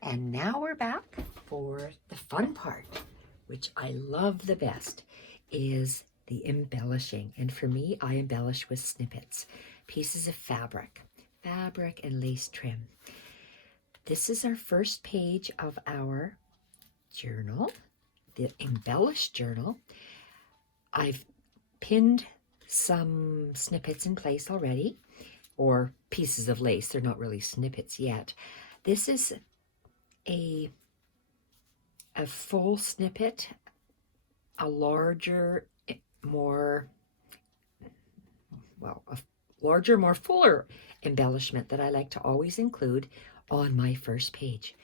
And now we're back for the fun part, which I love the best, is the embellishing. And for me, I embellish with snippets, pieces of fabric and lace trim. This is our first page of our journal, the embellished journal. I've pinned some snippets in place already, or pieces of lace. They're not really snippets yet. This is a full snippet, a larger, more fuller embellishment that I like to always include on my first page.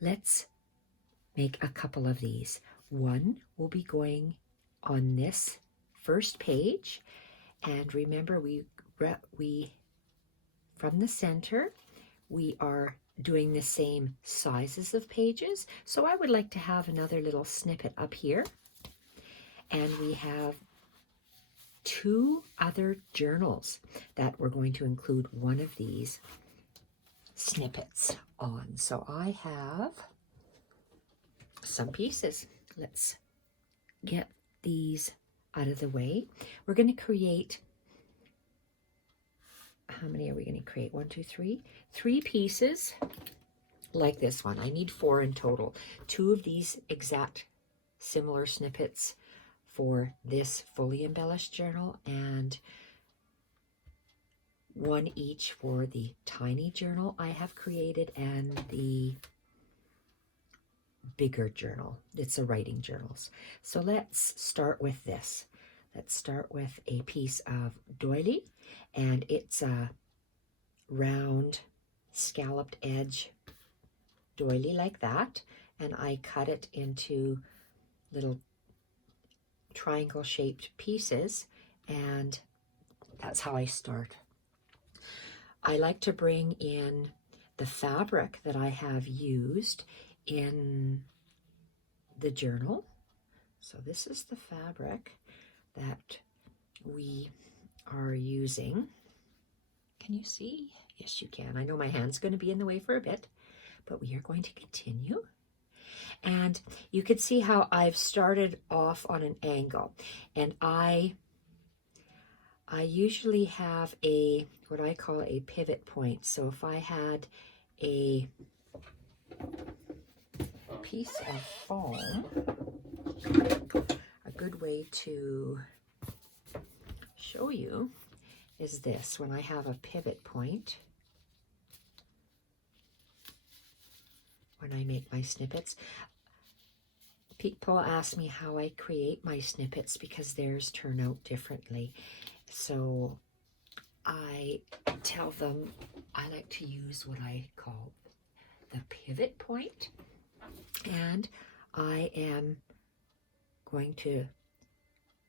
Let's make a couple of these. One will be going on this first page, and remember we from the center we are doing the same sizes of pages, so I would like to have another little snippet up here, and we have two other journals that we're going to include one of these snippets on. So I have some pieces. Let's get these out of the way. We're going to create, how many are we going to create? 1, 2, 3. 3 pieces like this one. I need 4 in total. 2 of these exact similar snippets for this fully embellished journal, and 1 each for the tiny journal I have created and the bigger journal. It's a writing journals. So let's start with this. Let's start with a piece of doily, and it's a round scalloped edge doily like that, and I cut it into little triangle shaped pieces, and that's how I start. I like to bring in the fabric that I have used in the journal. So this is the fabric that we are using. Can you see? Yes, you can. I know my hand's going to be in the way for a bit, but we are going to continue. And you can see how I've started off on an angle, and I usually have a, what I call a pivot point. So if I had a piece of foam, a good way to show you is this. When I have a pivot point, when I make my snippets, people ask me how I create my snippets because theirs turn out differently. So I tell them I like to use what I call the pivot point, and I am going to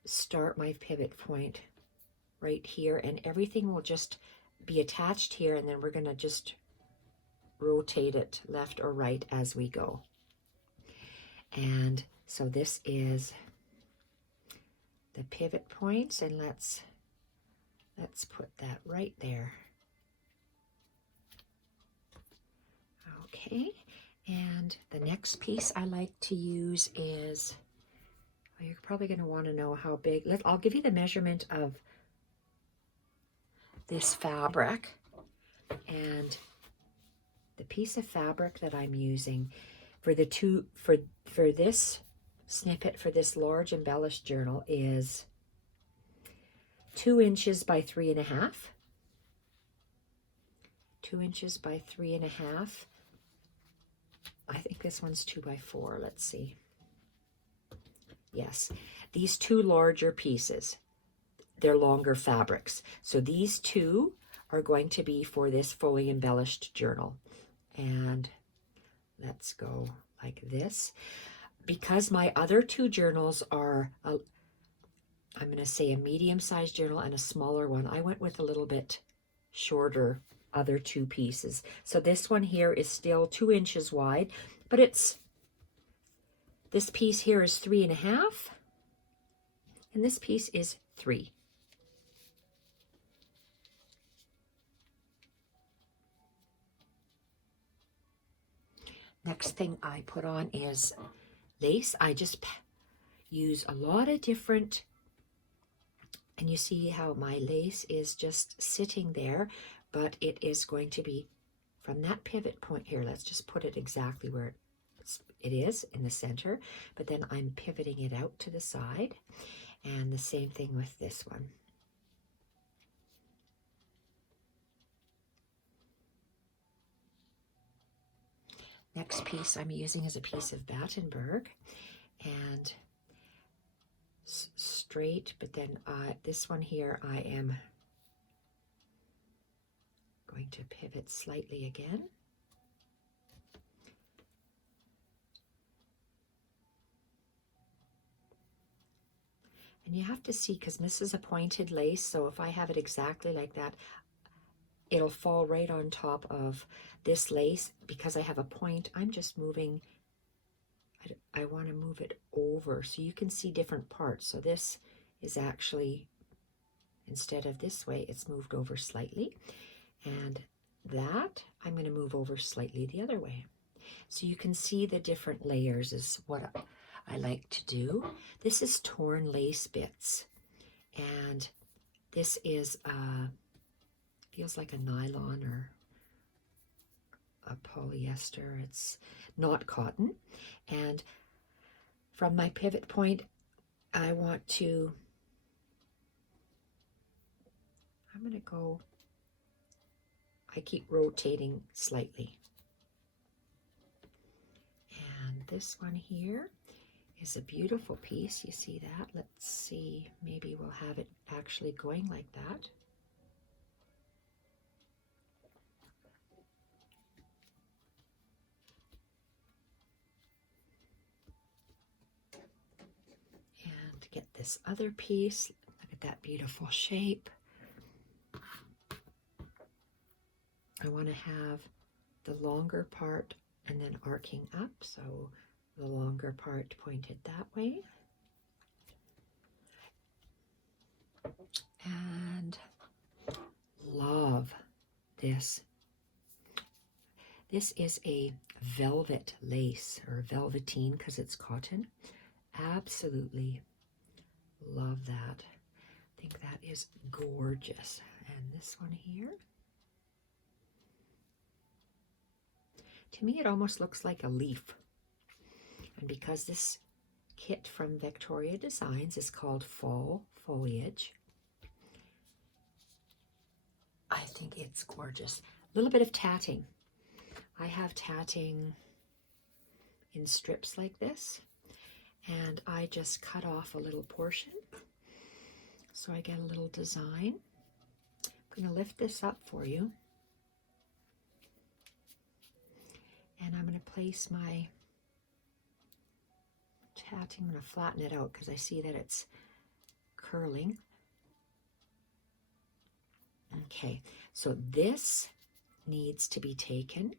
start my pivot point right here, and everything will just be attached here, and then we're going to just rotate it left or right as we go. And so this is the pivot points, and let's put that right there. Okay, and the next piece I like to use is, well, you're probably going to want to know how big. I'll give you the measurement of this fabric, and the piece of fabric that I'm using for the for this snippet for this large embellished journal is 2 inches by 3.5. 2 inches by 3.5. I think this one's 2 by 4. Let's see. Yes, these 2 larger pieces, they're longer fabrics. So these 2 are going to be for this fully embellished journal. And let's go like this. Because my other 2 journals are, I'm going to say a medium-sized journal and a smaller one, I went with a little bit shorter other 2 pieces. So this one here is still 2 inches wide, but this piece here is 3.5, and this piece is 3. Next thing I put on is lace. I just use a lot of different, and you see how my lace is just sitting there, but it is going to be from that pivot point here. Let's just put it exactly where it is in the center, but then I'm pivoting it out to the side, and the same thing with this one. Next piece I'm using is a piece of Battenberg, and straight, but then this one here I am going to pivot slightly again. And you have to see, because this is a pointed lace, so if I have it exactly like that, it'll fall right on top of this lace. Because I have a point, I'm just moving, I want to move it over so you can see different parts. So this is actually, instead of this way, it's moved over slightly. And that I'm going to move over slightly the other way. So you can see the different layers is what I like to do. This is torn lace bits. And this is, feels like a nylon or a polyester. It's not cotton. And from my pivot point, I'm going to go, I keep rotating slightly. And this one here is a beautiful piece. You see that? Let's see, maybe we'll have it actually going like that. And get this other piece. Look at that beautiful shape. I want to have the longer part and then arcing up, so the longer part pointed that way. And love this. This is a velvet lace, or velveteen because it's cotton. Absolutely love that. I think that is gorgeous. And this one here, to me it almost looks like a leaf. And because this kit from VectoriaDesigns is called Fall Foliage, I think it's gorgeous. A little bit of tatting. I have tatting in strips like this, and I just cut off a little portion so I get a little design. I'm going to lift this up for you, and I'm going to place my tatting. I'm going to flatten it out because I see that it's curling. Okay, so this needs to be taken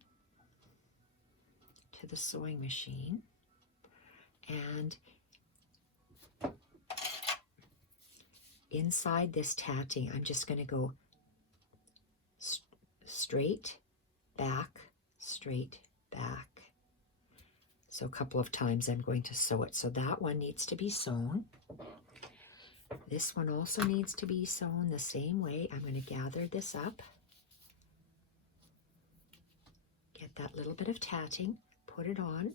to the sewing machine, and inside this tatting I'm just going to go straight back, straight back. So a couple of times I'm going to sew it. So that one needs to be sewn. This one also needs to be sewn the same way. I'm going to gather this up, get that little bit of tatting, put it on.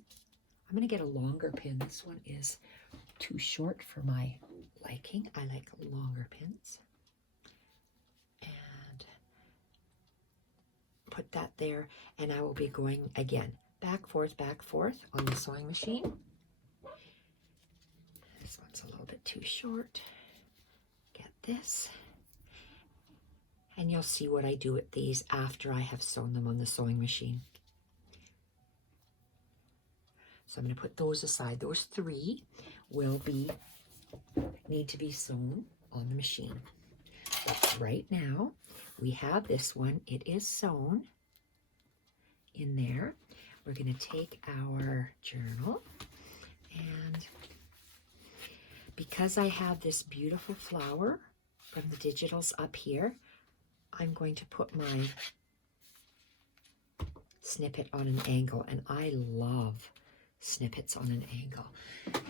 I'm going to get a longer pin. This one is too short for my liking. I like longer pins. And put that there, and I will be going again back, forth on the sewing machine. This one's a little bit too short. Get this. And you'll see what I do with these after I have sewn them on the sewing machine. So I'm going to put those aside. Those three will need to be sewn on the machine. But right now, we have this one. It is sewn in there. We're going to take our journal, and because I have this beautiful flower from the digitals up here, I'm going to put my snippet on an angle, and I love snippets on an angle.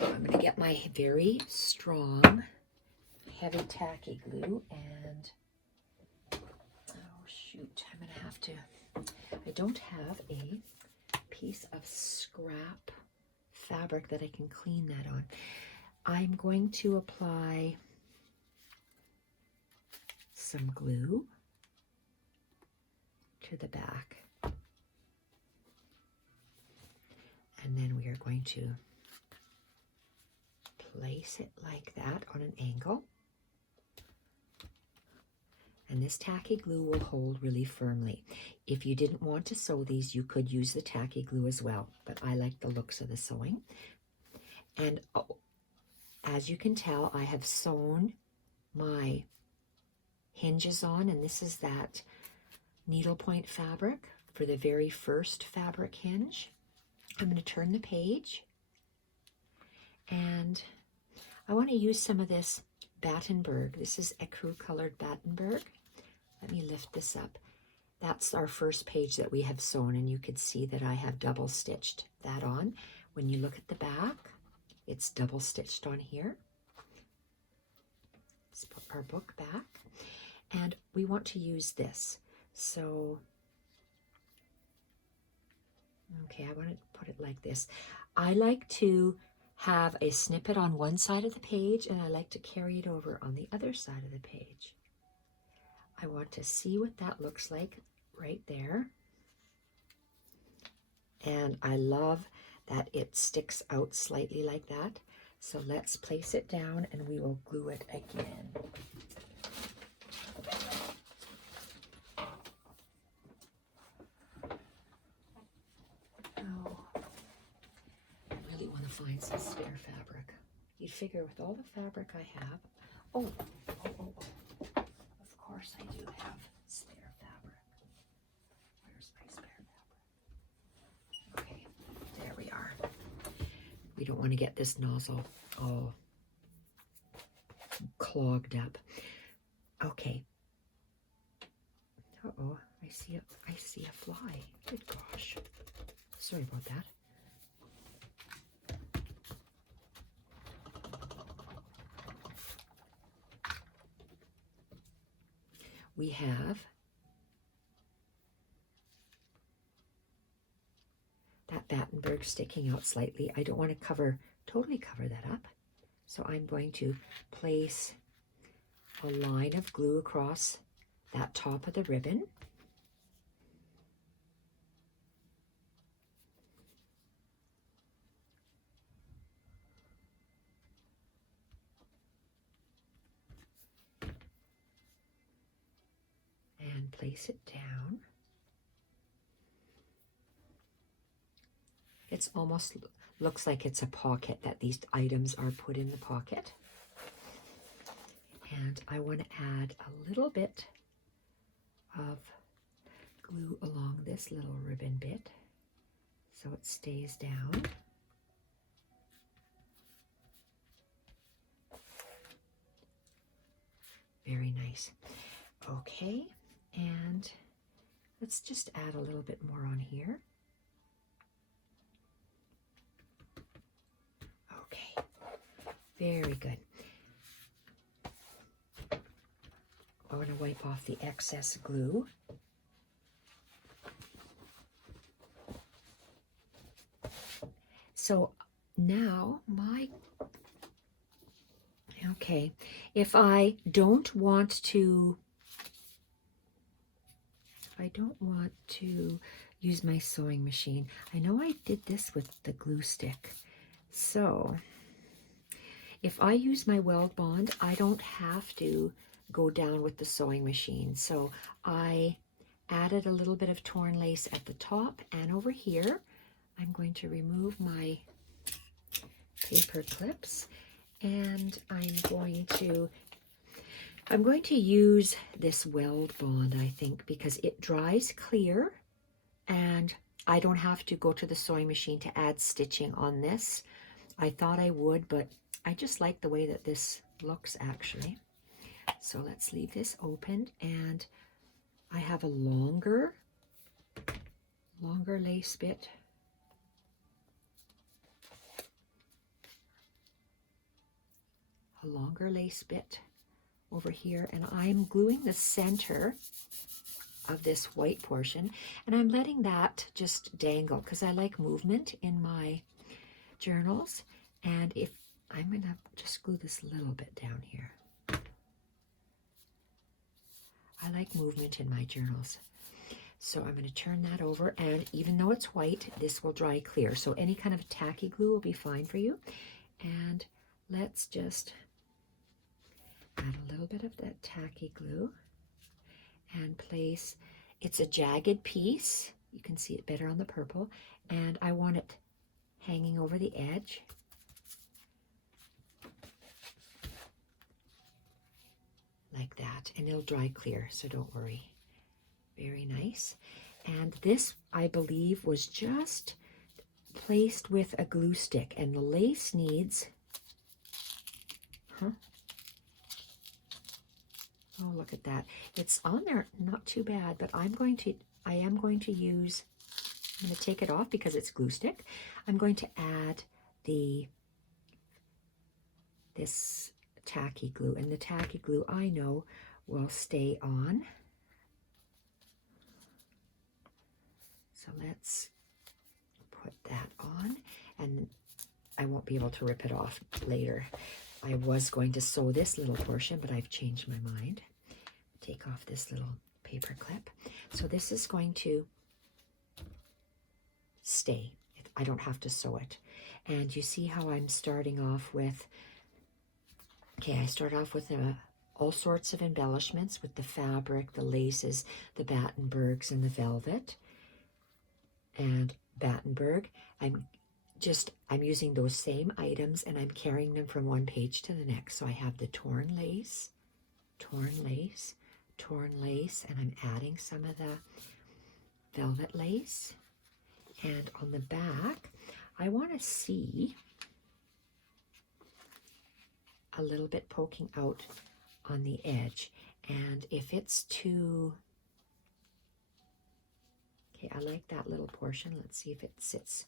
I'm going to get my very strong, heavy tacky glue, and oh shoot, I'm going to have to, I don't have a piece of scrap fabric that I can clean that on. I'm going to apply some glue to the back. And then we are going to place it like that on an angle. And this tacky glue will hold really firmly. If you didn't want to sew these, you could use the tacky glue as well, but I like the looks of the sewing. And as you can tell, I have sewn my hinges on, and this is that needlepoint fabric for the very first fabric hinge. I'm going to turn the page, and I want to use some of this Battenberg. This is ecru colored Battenberg. Let me lift this up. That's our first page that we have sewn, and you can see that I have double stitched that on. When you look at the back, it's double stitched on here. Let's put our book back, and we want to use this. So okay, I want to put it like this. I like to have a snippet on one side of the page, and I like to carry it over on the other side of the page. I want to see what that looks like right there. And I love that it sticks out slightly like that. So let's place it down and we will glue it again. Find some spare fabric. You'd figure with all the fabric I have. Oh, of course I do have spare fabric. Where's my spare fabric? Okay, there we are. We don't want to get this nozzle all clogged up. Okay. Uh-oh, I see a fly. Good gosh. Sorry about that. We have that Battenberg sticking out slightly. I don't want to totally cover that up. So I'm going to place a line of glue across that top of the ribbon. And place it down. It's almost looks like it's a pocket, that these items are put in the pocket. And I want to add a little bit of glue along this little ribbon bit so it stays down. Very nice. Okay. And let's just add a little bit more on here. Okay, very good. I want to wipe off the excess glue. So now okay, if I don't want to use my sewing machine. I know I did this with the glue stick. So if I use my weld bond, I don't have to go down with the sewing machine. So I added a little bit of torn lace at the top and over here. I'm going to remove my paper clips, and I'm going to use this weld bond, I think, because it dries clear and I don't have to go to the sewing machine to add stitching on this. I thought I would, but I just like the way that this looks actually. So let's leave this open, and I have a longer longer lace bit. A longer lace bit over here, and I'm gluing the center of this white portion, and I'm letting that just dangle because I like movement in my journals. And if I'm gonna just glue this little bit down here. I like movement in my journals. So I'm going to turn that over, and even though it's white, this will dry clear. So any kind of tacky glue will be fine for you. And let's just add a little bit of that tacky glue and place, it's a jagged piece. You can see it better on the purple. And I want it hanging over the edge. Like that, and it'll dry clear, so don't worry. Very nice. And this, I believe, was just placed with a glue stick, and the lace needs, oh, look at that. It's on there, not too bad, but I am going to use, I'm going to take it off because it's glue stick. I'm going to add this tacky glue, and the tacky glue I know will stay on. So let's put that on, and I won't be able to rip it off later. I was going to sew this little portion, but I've changed my mind. Take off this little paper clip. So this is going to stay. I don't have to sew it. And you see how I'm starting off with, okay, I start off with all sorts of embellishments with the fabric, the laces, the Battenbergs, and the velvet. And Battenberg, I'm using those same items, and I'm carrying them from one page to the next. So I have the torn lace, torn lace, torn lace, and I'm adding some of the velvet lace. And on the back, I want to see a little bit poking out on the edge. And if it's too, okay, I like that little portion. Let's see if it sits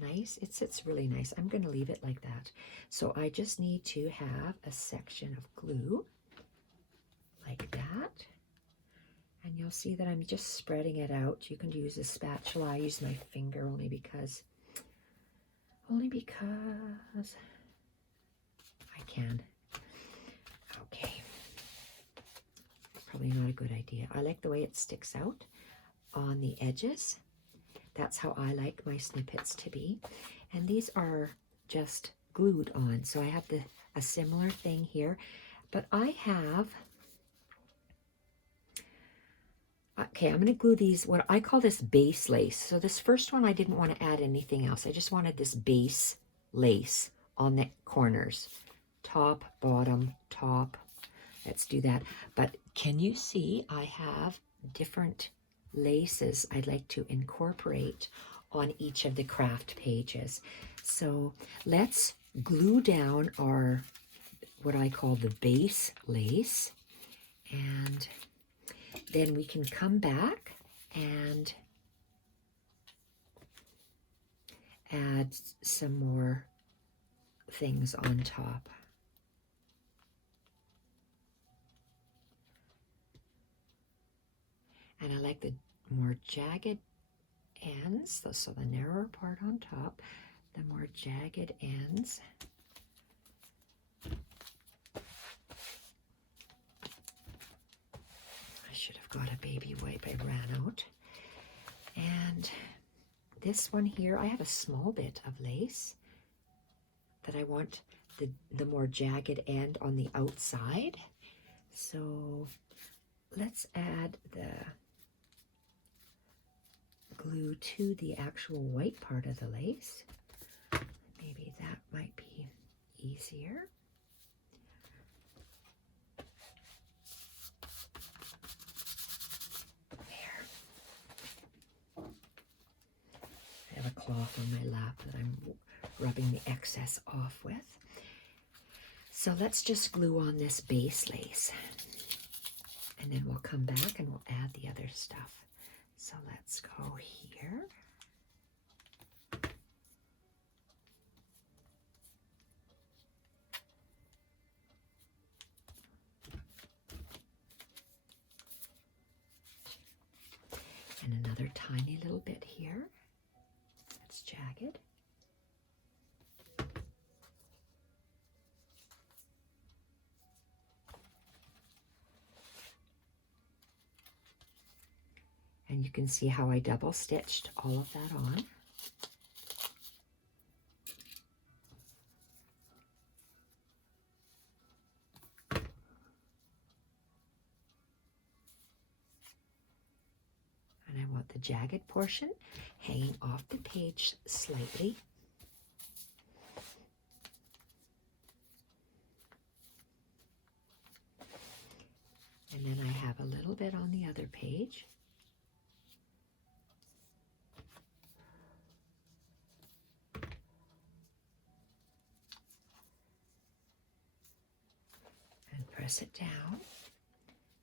nice. It sits really nice. I'm going to leave it like that. So I just need to have a section of glue like that. And you'll see that I'm just spreading it out. You can use a spatula. I use my finger only because I can. Okay. Probably not a good idea. I like the way it sticks out on the edges. That's how I like my snippets to be. And these are just glued on. So I have a similar thing here. But I have, okay, I'm going to glue these, what I call this base lace. So this first one, I didn't want to add anything else. I just wanted this base lace on the corners. Top, bottom, top. Let's do that. But can you see I have different laces I'd like to incorporate on each of the craft pages. So let's glue down our, what I call the base lace, and then we can come back and add some more things on top. And I like the more jagged ends, so the narrower part on top, the more jagged ends. I should have got a baby wipe, I ran out. And this one here, I have a small bit of lace that I want the more jagged end on the outside. So let's add the glue to the actual white part of the lace. Maybe that might be easier. There. I have a cloth on my lap that I'm rubbing the excess off with. So let's just glue on this base lace. And then we'll come back and we'll add the other stuff. So let's go here. And another tiny little bit here. That's jagged. And you can see how I double stitched all of that on. And I want the jagged portion hanging off the page slightly. And then I have a little bit on the other page. And press it down.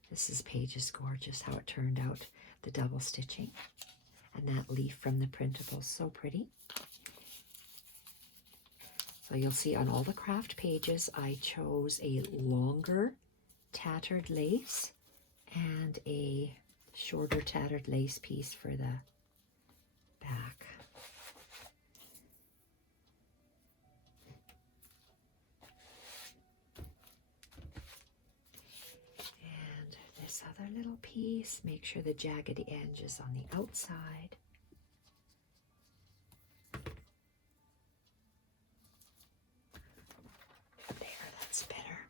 This page is gorgeous how it turned out, the double stitching. And that leaf from the printable, so pretty. So you'll see on all the craft pages, I chose a longer tattered lace and a shorter tattered lace piece for the back. And this other little piece, make sure the jagged edge is on the outside. There, that's better.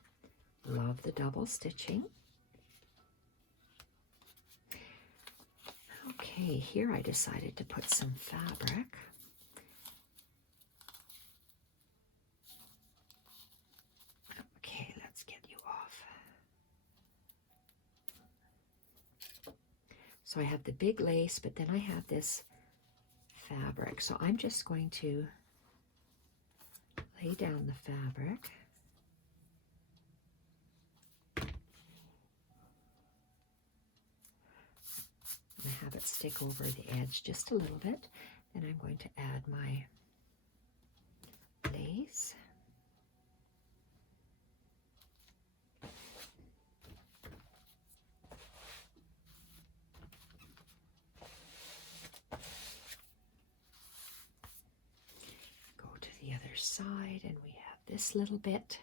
Love the double stitching. Okay, here I decided to put some fabric. Okay, let's get you off. So I have the big lace, but then I have this fabric. So I'm just going to lay down the fabric. And have it stick over the edge just a little bit. Then I'm going to add my lace. Go to the other side and we have this little bit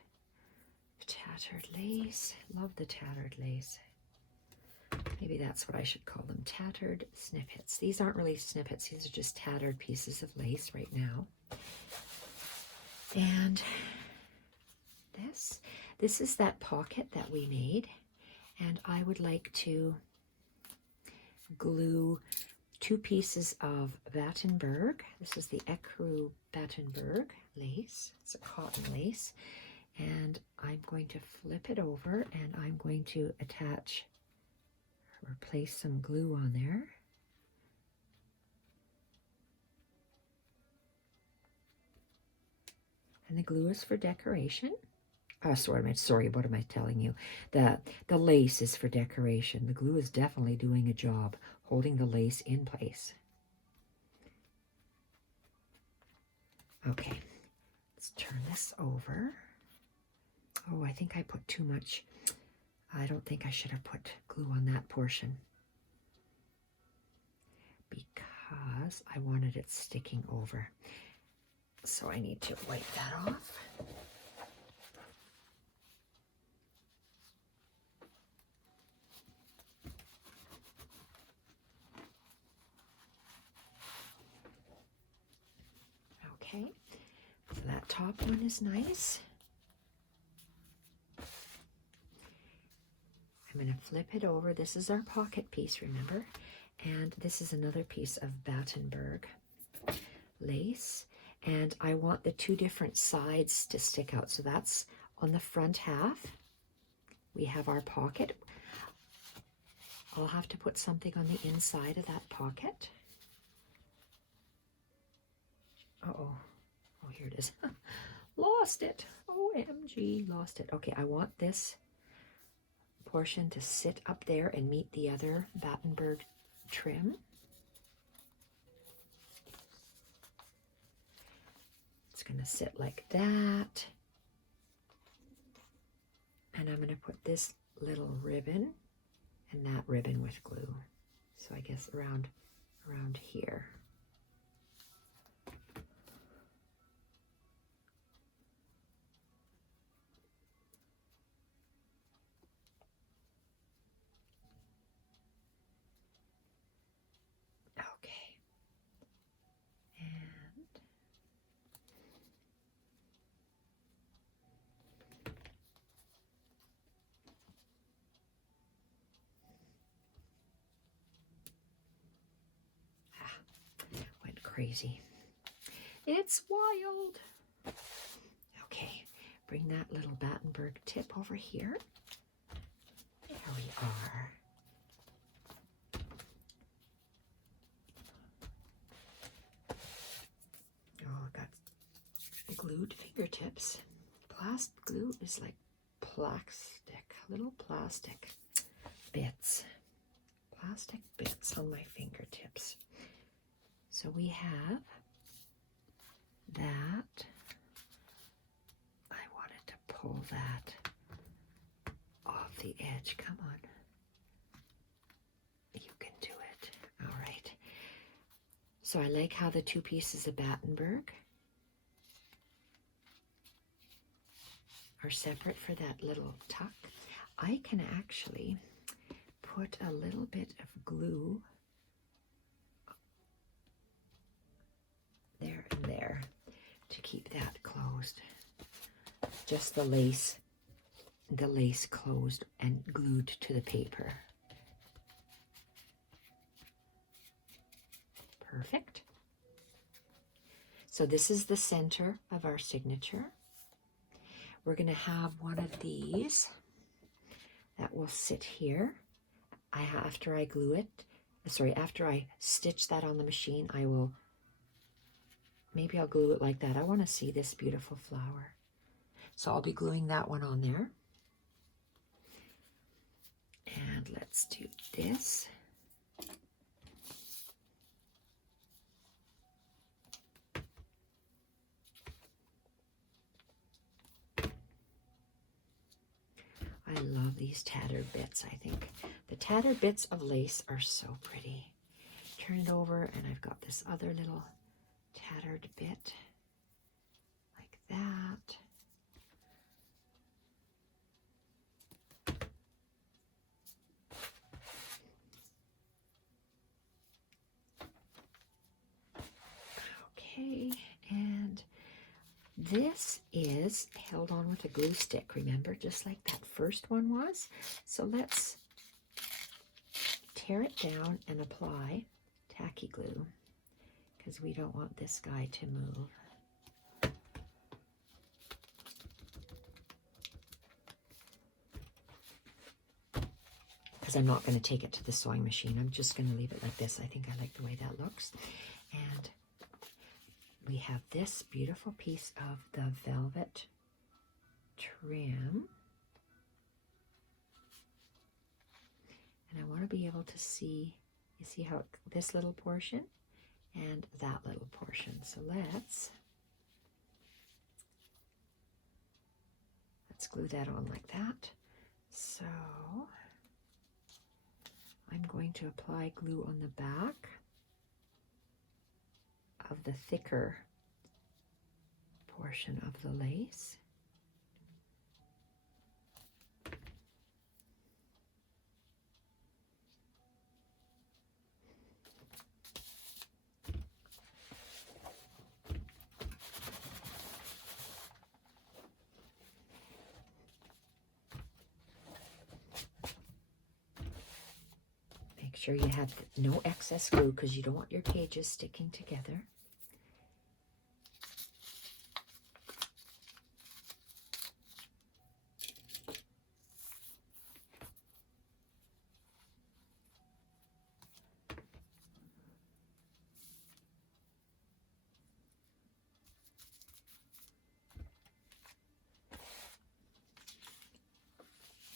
of tattered lace. Love the tattered lace. Maybe that's what I should call them, tattered snippets. These aren't really snippets, these are just tattered pieces of lace right now. And this is that pocket that we made, and I would like to glue 2 pieces of Battenberg. This is the Ecru Battenberg lace. It's a cotton lace, and I'm going to flip it over and I'm going to attach or place some glue on there. And the glue is for decoration. Sorry, what am I telling you? The lace is for decoration. The glue is definitely doing a job holding the lace in place. Okay, let's turn this over. Oh, I think I put too much. I don't think I should have put glue on that portion because I wanted it sticking over. So I need to wipe that off. Okay, so that top one is nice. I'm going to flip it over. This is our pocket piece, remember? And this is another piece of Battenberg lace. And I want the 2 different sides to stick out. So that's on the front half. We have our pocket. I'll have to put something on the inside of that pocket. Uh-oh. Oh, here it is. Lost it. OMG, lost it. Okay, I want this portion to sit up there and meet the other Battenberg trim. going to sit like that. And I'm going to put this little ribbon and that ribbon with glue. So I guess around here. Okay. And went crazy. It's wild. Okay, bring that little Battenberg tip over here. There we are. Oh, got glued fingertips. Glue is like plastic, little plastic bits. Plastic bits on my fingertips. So we have that. I wanted to pull that off the edge. Come on. You can do it. All right. So I like how the two pieces of Battenberg are separate for that little tuck. I can actually put a little bit of glue there and there to keep that closed. Just the lace closed and glued to the paper. Perfect. So this is the center of our signature. We're going to have one of these that will sit here. After I glue it, after I stitch that on the machine, maybe I'll glue it like that. I want to see this beautiful flower. So I'll be gluing that one on there. And let's do this. I love these tattered bits. I think the tattered bits of lace are so pretty. Turn it over and I've got this other little tattered bit like that. Okay, and this is held on with a glue stick, remember, just like that first one was. So let's tear it down and apply tacky glue because we don't want this guy to move. Because I'm not going to take it to the sewing machine. I'm just going to leave it like this. I think I like the way that looks. And we have this beautiful piece of the velvet trim. And I want to be able to see, you see how this little portion and that little portion. So let's glue that on like that. So I'm going to apply glue on the back of the thicker portion of the lace. Make sure you have no excess glue because you don't want your pages sticking together.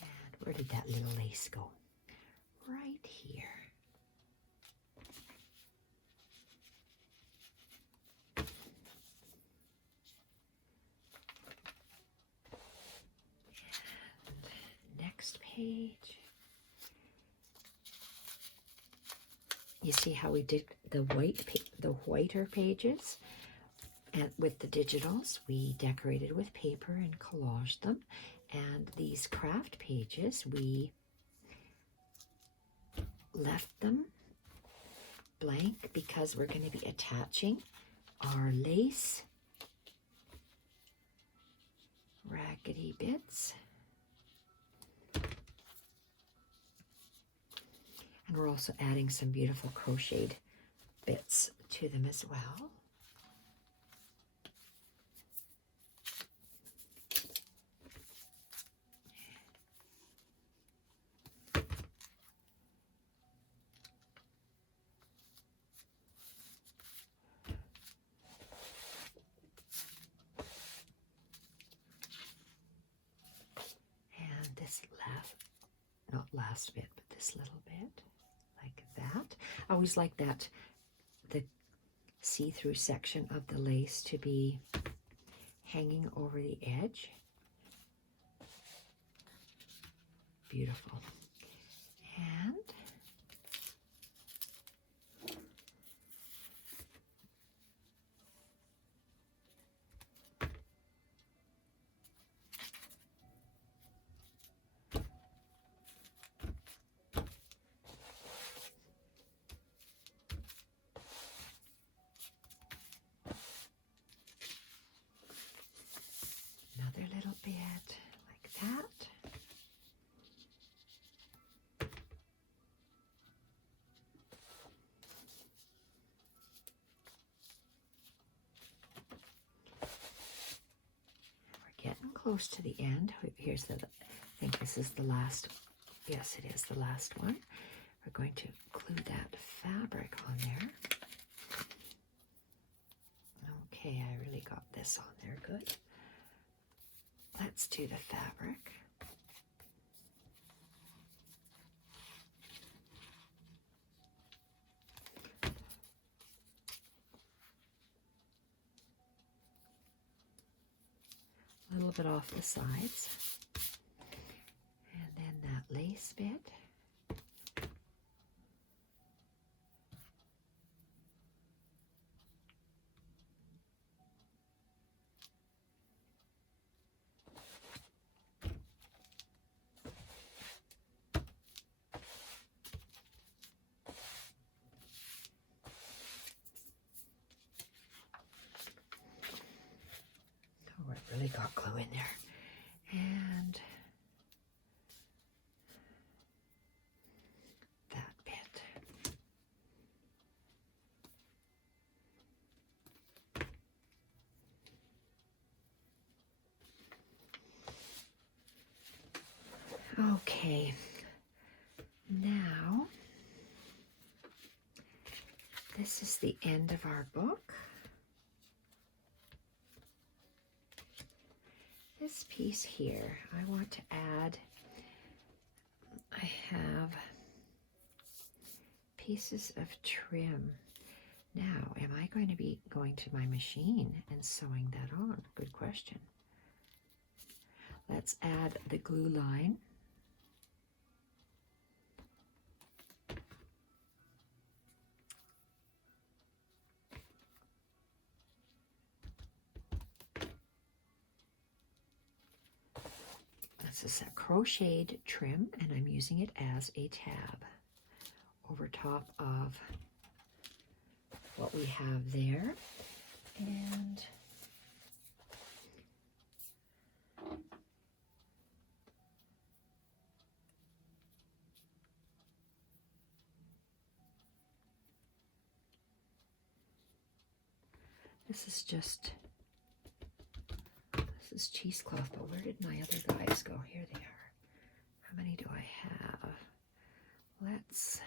And where did that little lace go? Right here. page. You see how we did the whiter pages? And with the digitals, we decorated with paper and collaged them. And these craft pages, we left them blank because we're going to be attaching our lace raggedy bits. And we're also adding some beautiful crocheted bits to them as well. And this not last bit, but this little bit, like that. I always like that, the see-through section of the lace to be hanging over the edge. Beautiful. And another little bit like that. We're getting close to the end. Here's the, I think this is the last, yes it is the last one. We're going to glue that fabric on there. Okay, I really got this on there, good. Let's do the fabric. A little bit off the sides. And then that lace bit. Oh, it really got glue in there. And that bit. Okay, now this is the end of our book. This piece here, I want to add, I have pieces of trim. Now, am I going to be going to my machine and sewing that on? Good question. Let's add the glue line. This is a crocheted trim, and I'm using it as a tab over top of what we have there. And this is just, this is cheesecloth, but where did my other guys go? Here they are. How many do I have? Let's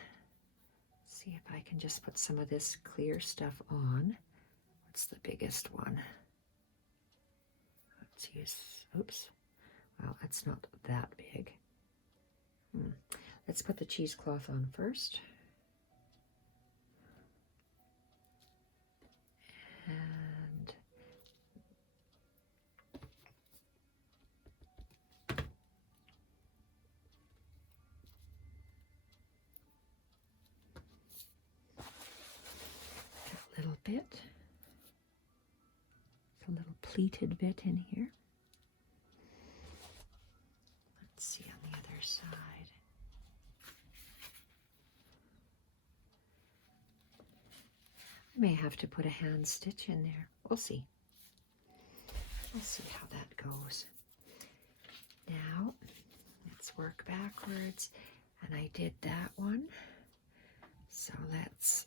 see if I can just put some of this clear stuff on. What's the biggest one? Let's use, oops. Well, it's not that big. Let's put the cheesecloth on first. And bit. It's a little pleated bit in here. Let's see on the other side. May have to put a hand stitch in there. We'll see. We'll see how that goes. Now, let's work backwards. And I did that one. So let's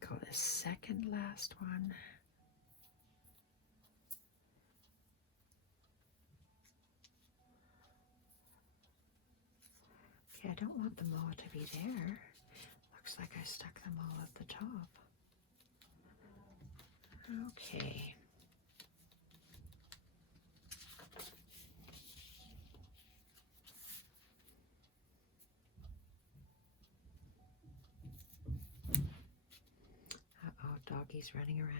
go the second last one. Okay, I don't want them all to be there. Looks like I stuck them all at the top. Okay. Uh-oh, doggy's running around.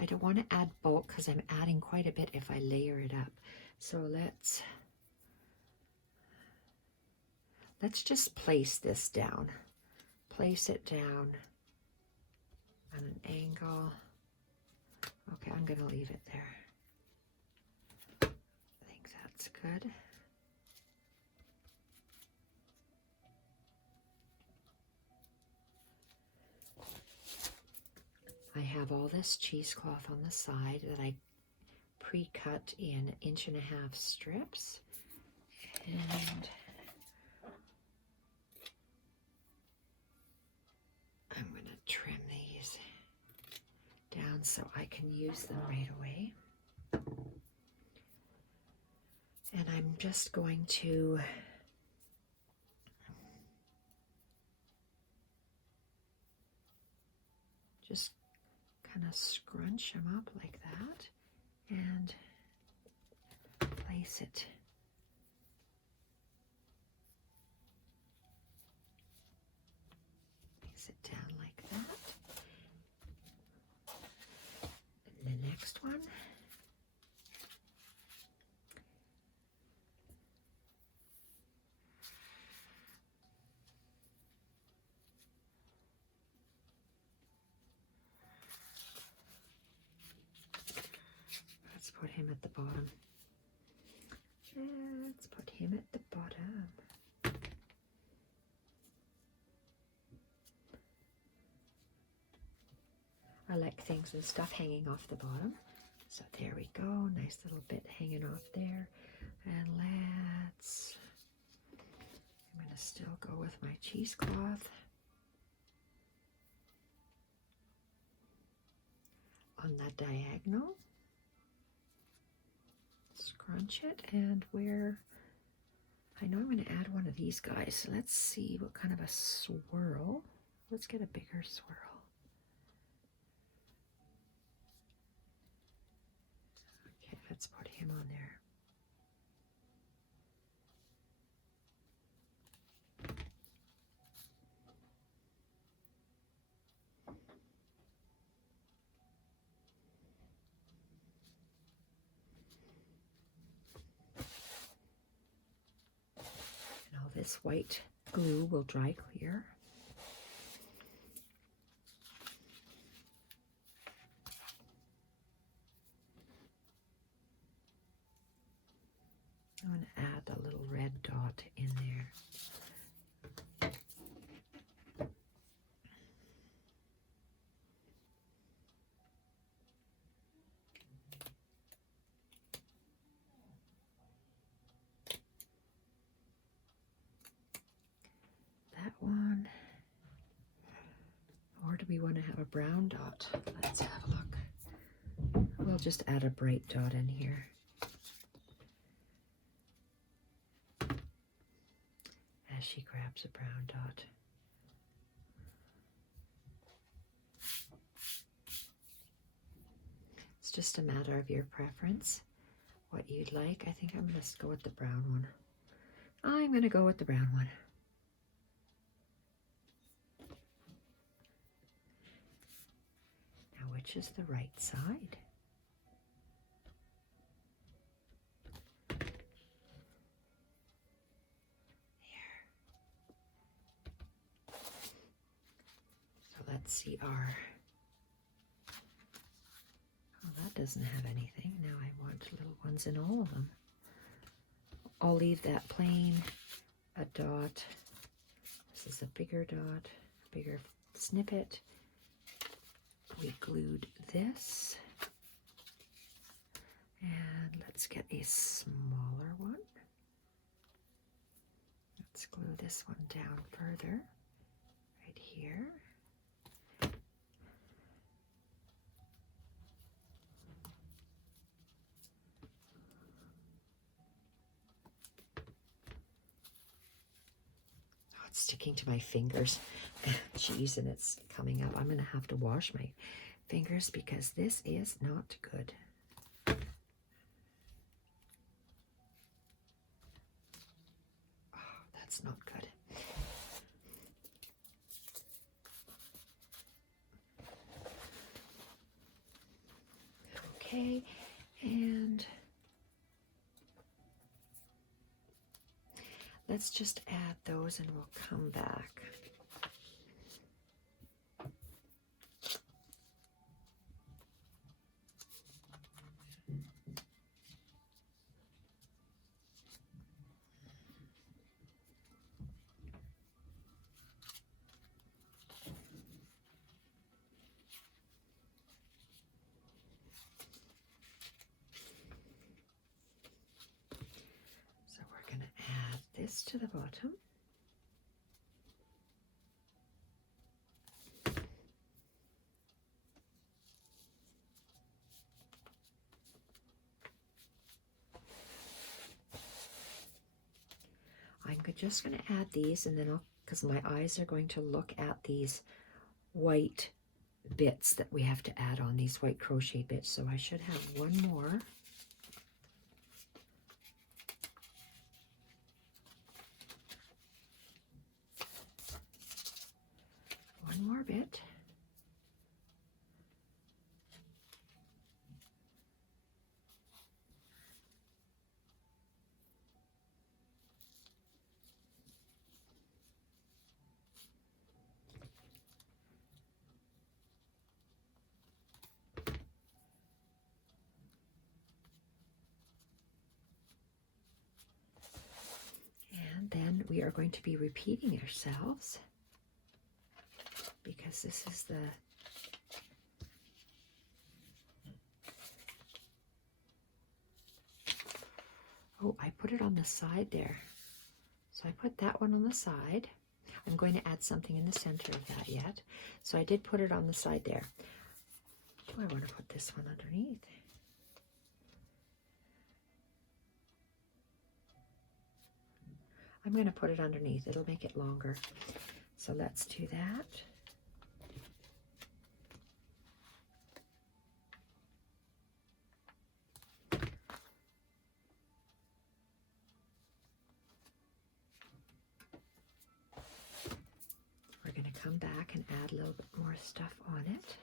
I don't want to add bulk because I'm adding quite a bit if I layer it up. So let's just place this down. Place it down at an angle. Okay, I'm going to leave it there. I think that's good. I have all this cheesecloth on the side that I pre-cut in 1.5" strips. And I'm going to trim these down so I can use them right away. And I'm just going to just kind of scrunch them up like that and place it down like that. And the next one, let's put him at the bottom. Let's put him at the bottom. I like things and stuff hanging off the bottom. So there we go, nice little bit hanging off there. And I'm going to still go with my cheesecloth on the diagonal. Scrunch it, and I know I'm going to add one of these guys. So let's see what kind of a swirl. Let's get a bigger swirl. Okay, let's put him on there. And all this white glue will dry clear. I'm going to add a little red dot in there. That one. Or do we want to have a brown dot? Let's have a look. We'll just add a bright dot in here. As she grabs a brown dot. It's just a matter of your preference, what you'd like. I think I'm going to go with the brown one. I'm going to go with the brown one. matches the right side. Here. So let's see our, oh, that doesn't have anything. Now I want little ones in all of them. I'll leave that plain, a dot. This is a bigger dot, bigger snippet. We glued this. And let's get a smaller one. Let's glue this one down further, right here. It's sticking to my fingers. Jeez, and it's coming up. I'm going to have to wash my fingers because this is not good. Oh, that's not good. Okay, and let's just add those and we'll come back. So we're going to add this to the bottom. I'm just going to add these, and then because my eyes are going to look at these white bits that we have to add on, these white crochet bits. So I should have one more. One more bit. Then we are going to be repeating ourselves because this is the oh, I put it on the side there. So I put that one on the side. I'm going to add something in the center of that yet. So I did put it on the side there. Do I want to put this one underneath? I'm going to put it underneath. It'll make it longer. So let's do that. We're going to come back and add a little bit more stuff on it.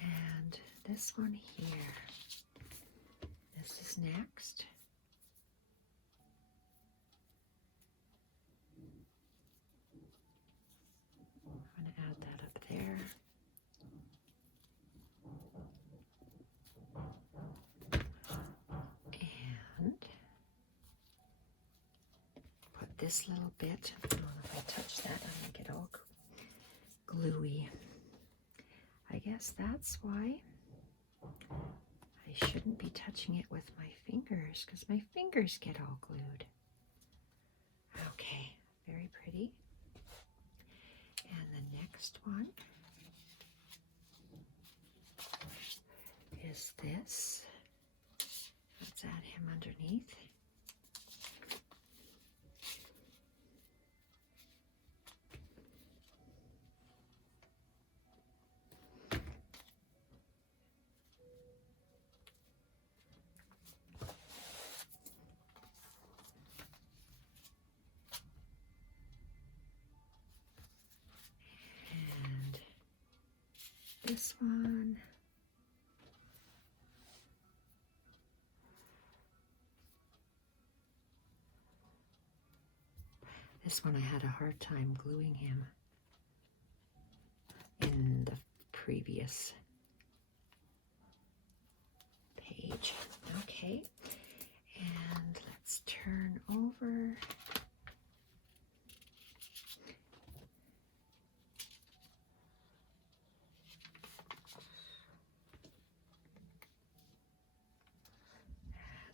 And this one here. This is next. I'm going to add that up there. And put this little bit, I don't know if I touch that, I'll make it all gluey. I guess that's why I shouldn't be touching it with my fingers because my fingers get all glued. Okay, very pretty. And the next one is this. Let's add him underneath. This one, This one I had a hard time gluing him in the previous page. Okay, and let's turn over.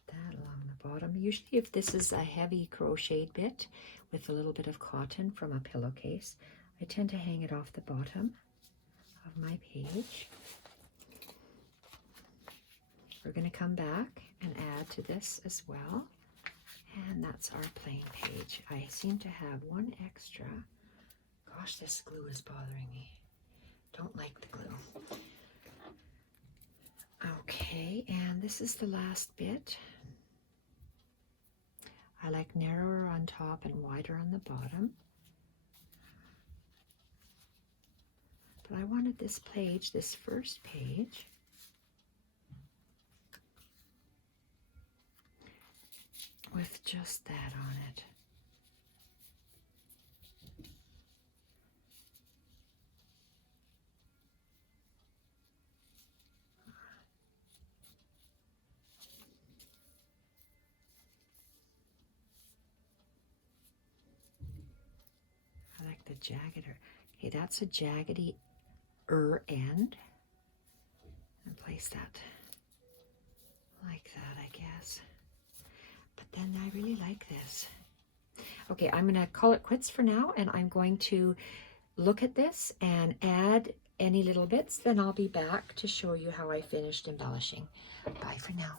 That along the bottom. Usually if this is a heavy crocheted bit with a little bit of cotton from a pillowcase, I tend to hang it off the bottom of my page. We're going to come back and add to this as well. And that's our plain page. I seem to have one extra. Gosh, this glue is bothering me. Don't like the glue. Okay, and this is the last bit. I like narrower on top and wider on the bottom. But I wanted this page, this first page, with just that on it. I like the jagged. Okay, that's a jaggedy end. And place that like that, I guess. But then I really like this. Okay, I'm going to call it quits for now, and I'm going to look at this and add any little bits. Then I'll be back to show you how I finished embellishing. Bye for now.